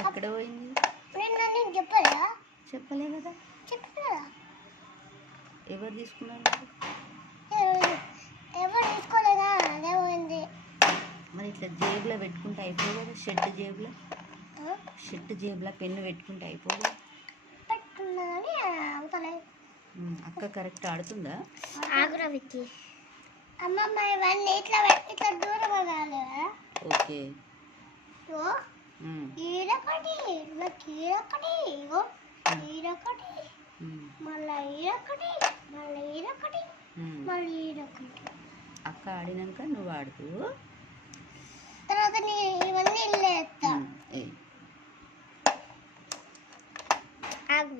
ఎక్కడ పోయింది? చెప్పదా చెప్పలే. కదా. చెప్పదా ఎవరు తీసుకున్నారు? ఎవరు తీసుకోలేదా? అదే పోయింది. మరి ఇట్లా జేబులో పెట్టుకుంటే అయిపోదు కదా షర్ట్ జేబులో? షర్ట్ జేబులో పెన్ను పెట్టుకుంటే అయిపోదు. అక్క కరెక్ట్ ఆడుతుందా? ఆగురా విక్కి. అమ్మమ్మ ఇవన్నీ ఇట్లా ఇట్లా దూరం కాలేదా ఓకే. ఉమ్, ఈడొకటి నాకు ఈడొకటి ఇగో ఈడొకటి మళ్ళీ ఈడొకటి మళ్ళీ ఈడొకటి. మళ్ళీ ఈడొకటి. అక్క ఆడినాక నువ్వు ఆడుతూ. తర్వాత నీ ఇవన్నీ ఇల్లే ఆగు